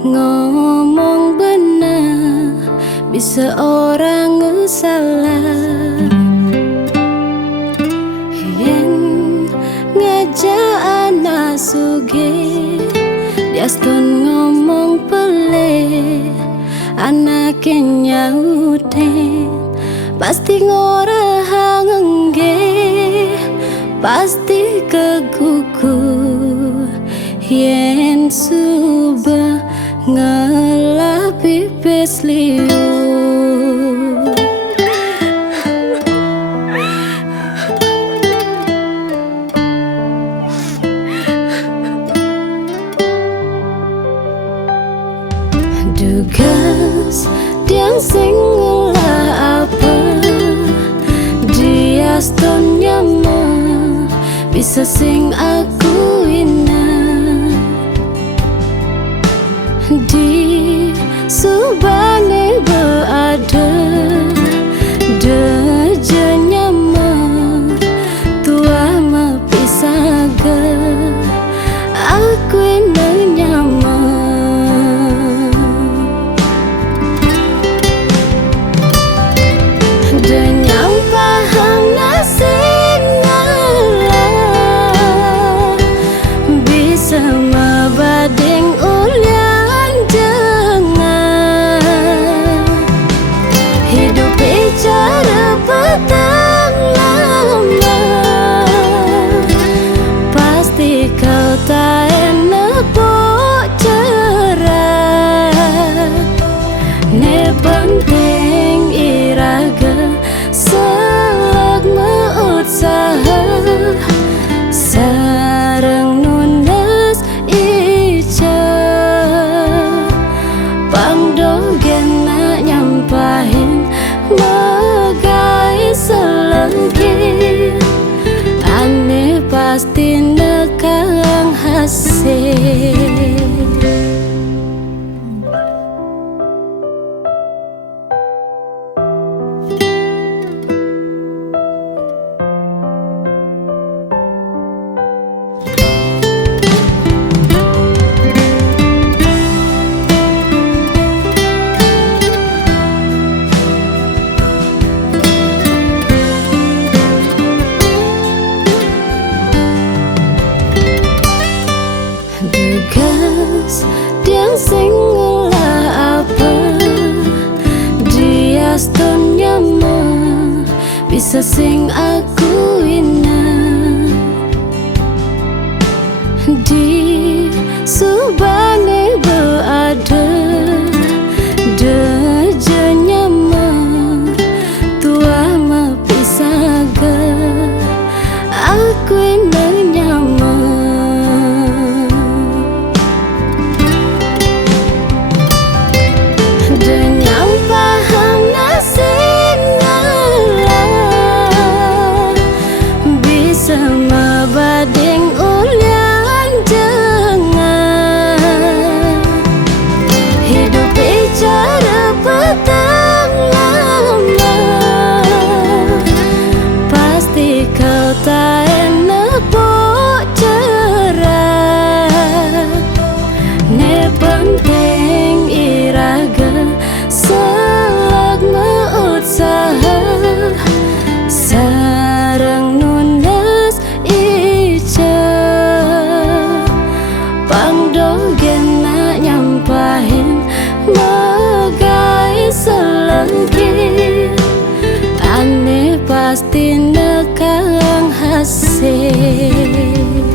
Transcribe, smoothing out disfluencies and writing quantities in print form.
ngomong benar, bisa orang ngesalah. Yen ngajak anak sugih, diaston ngomong pelik, anaknya nyautin pasti ngorah ngenggih, pasti kegugur yen suba ngalah pipis liur. Dugas diang sing ngulah apa, dia ston nyaman bisa sing aku ina. Di subane berada deje nyaman, tua mepisaga aku ina nyaman. Denyang paham nasib ngalah, bisa mabading ulian dengan hidup bicara petang lama. Pasti kau tak enak pok cerah, ne penting iraga selak meusaha sareng nunas ica pangdogen nak nyampahin megai selengkir, ane pasti nekang hasil. Dugas diang sing ngulah apa, dia ston nyaman bisa sing aku ina. Di subane berada deje nyaman, tua mepisaga aku ina nyaman. Denyang paham nasib ngalah, bisa mabading ulian dengan hidup bicara petang lama. Pasti kau tak enak pok cerah, ne penting iraga selak meusaha sareng nunas ica pangdogen nak nyampahin megai selengkir, ane pasti nekang hasil.